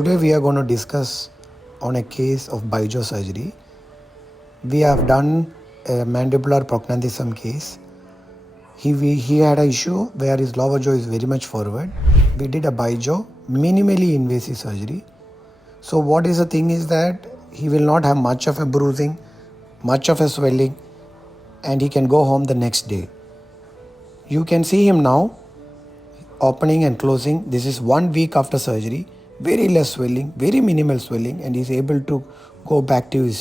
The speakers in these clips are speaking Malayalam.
Today we are going to discuss on a case of Baijo surgery. We have done a mandibular prognathism case. He had an issue where his lower jaw is very much forward. We did a Baijo, minimally invasive surgery. So what is the thing is that he will not have much of a bruising, much of a swelling, and he can go home the next day. You can see him now, opening and closing. This is 1 week after surgery. Very less swelling, very minimal swelling, and he's able to go back to his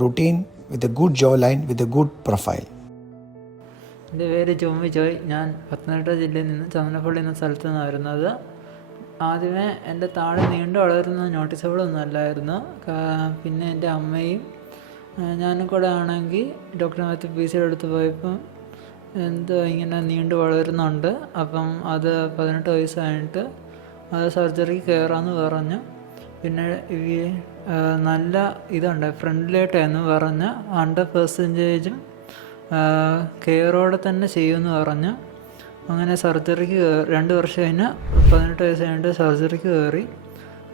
routine with a good jawline, with a good profile. എൻ്റെ പേര് ജോമി ജോയ്. ഞാൻ പത്തനംതിട്ട ജില്ലയിൽ നിന്ന് ചന്ദനപ്പള്ളി എന്ന സ്ഥലത്തു നിന്നാണ് വരുന്നത്. ആദ്യമേ എൻ്റെ താഴെ നീണ്ടു വളരുന്ന നോട്ടീസബിളൊന്നും അല്ലായിരുന്നു. പിന്നെ എൻ്റെ അമ്മയും ഞാനും കൂടെ ആണെങ്കിൽ ഡോക്ടർ മാത്യു പി സിയുടെ അടുത്ത് പോയപ്പം എന്തോ ഇങ്ങനെ നീണ്ടു വളരുന്നുണ്ട്, അപ്പം അത് 18 വയസ്സ് കഴിഞ്ഞിട്ട് അത് സർജറിക്ക് കയറാമെന്ന് പറഞ്ഞു. പിന്നെ ഈ നല്ല ഇതുണ്ട് ഫ്രണ്ടിലോട്ടെന്ന് പറഞ്ഞ് 100% കെയറോടെ തന്നെ ചെയ്യുമെന്ന് പറഞ്ഞു. അങ്ങനെ സർജറിക്ക് 2 വർഷം കഴിഞ്ഞ് 18 വയസ്സ് കഴിഞ്ഞിട്ട് സർജറിക്ക്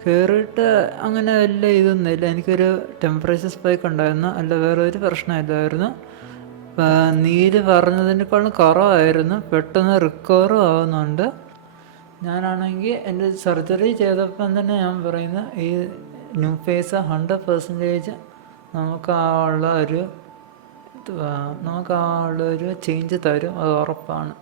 കയറിയിട്ട് അങ്ങനെ വലിയ ഇതൊന്നുമില്ല. എനിക്കൊരു ടെമ്പറേച്ചർ സ്പൈക്ക് ഉണ്ടായിരുന്നു, അല്ല വേറെ ഒരു പ്രശ്നമില്ലായിരുന്നു. നീര് പറഞ്ഞതിനേക്കാളും കുറവായിരുന്നു, പെട്ടെന്ന് റിക്കവറും ആവുന്നുണ്ട്. ഞാനാണെങ്കിൽ എൻ്റെ സർജറി ചെയ്തപ്പം തന്നെ ഞാൻ പറയുന്ന ഈ ന്യൂ ഫേസ് 100% നമുക്ക് ആ ഉള്ള ഒരു ചേഞ്ച് തരും, അത് ഉറപ്പാണ്.